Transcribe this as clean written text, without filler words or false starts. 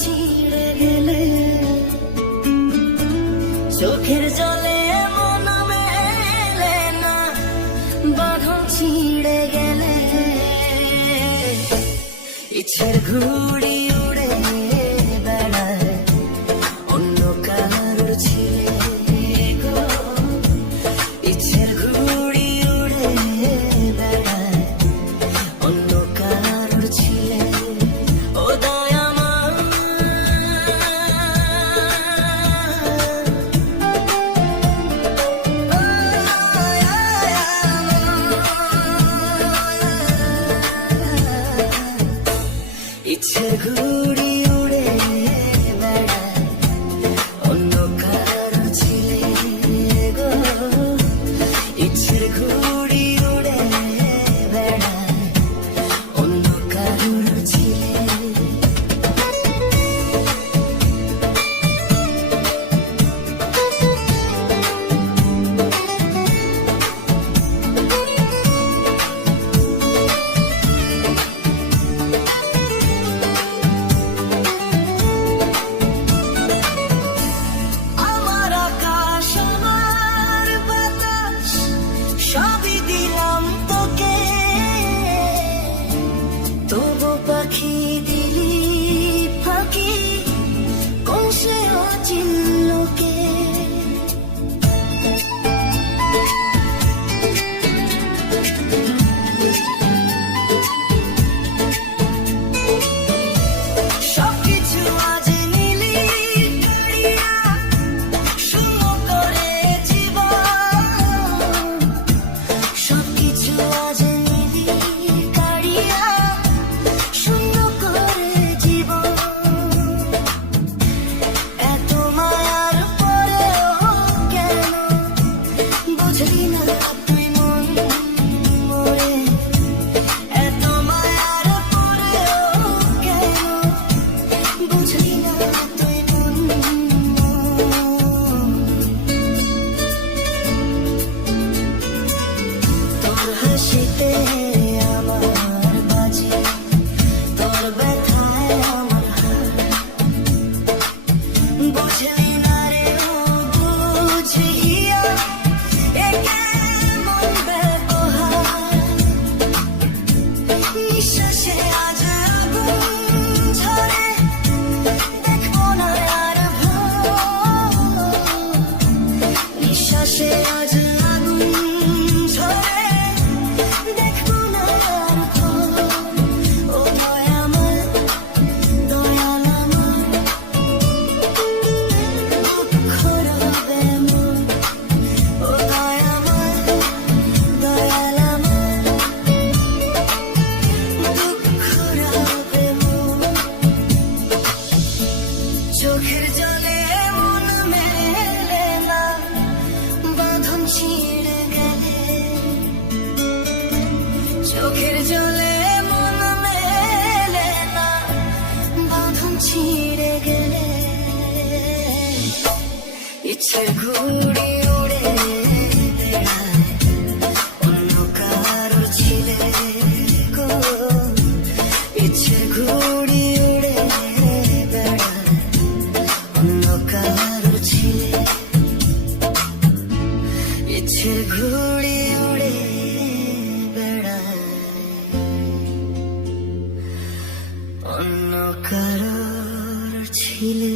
ছিঁড়ে গেলে চোখের জলে মন মেলে না, বাঁধন ছিঁড়ে গেলে ইচ্ছের ঘুড়ি উড়ে বেড়ায় অন্য কারোর ছিলে গো। ইচ্ছের ঘুড়ি উড়ে বেড়ায় অন্য কারোর ছিলে। ও দয়া আমার, ইচ্ছের ঘুড়ি উড়ে বেড়ায় অন্য কারোর ছিলে গো। ইচ্ছের ঘুড়ি উড়ে বেড়ায় অন্য কারোর ছিলে। আমার আকাশ আমার বাতাস সবই দিলাম তোকে, তবু পাখি দিলি ফাঁকি কোন সে অচিন লোকে। সবকিছু আজ নিলি কাড়িয়া, শূন্য করে জীবন। সবকিছু আজ নিলি কাড়িয়া, শূন্য করে জীবন। এত মায়ার পরেও কেন বুঝলি না তুই মন মরে। এত মায়ার পরেও কেন বুঝলি না তুই মন তোর হাসিতে আমার বাজে, তোর ব্যথায় আমার হার। বুঝলি না রে ও বুঝিয়া এ কেমন ব্যবহার। নিঃশ্বাসে আজ আগুন ঝরে, দেখবো না আর ভোর। নিঃশ্বাসে আজ আগুন ঝরে, দেখবো না আর ভোর। ও দয়া আমার, দয়াল আমার, দুঃখ রবে মোর। ও দয়া আমার, দয়াল আমার, দুঃখ রবে মোর। চোখের জলে মন মেলে না, বাঁধন ছিঁড়ে গেলে। চোখের জলে মন মেলে না, বাঁধন ছিঁড়ে গেলে। ইচ্ছের ঘুড়ি উড়ে বেড়ায় অন্য কারোর ছিলে গো। ইচ্ছের ঘুড়ি উড়ে বেড়ায় অন্য কারোর ছিলে। ইচ্ছের ঘুড়ি উড়ে বেড়ায় অন্য কারোর ছিলে।